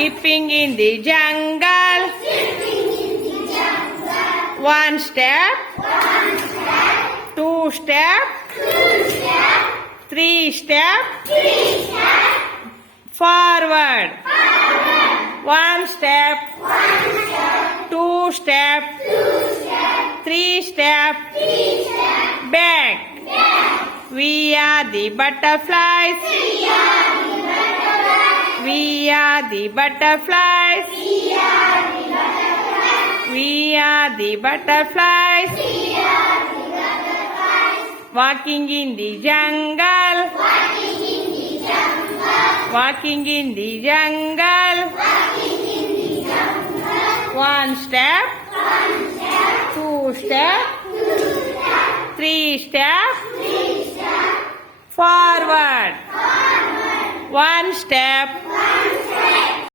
Skipping in the jungle. One step. Two step. Three step. Forward. One step. Two step. Three step. Back. We are the butterflies. We are the butterflies. We are the butterflies. Walking in the jungle. Walking in the jungle. One step. Two step. Three step. Forward. One step.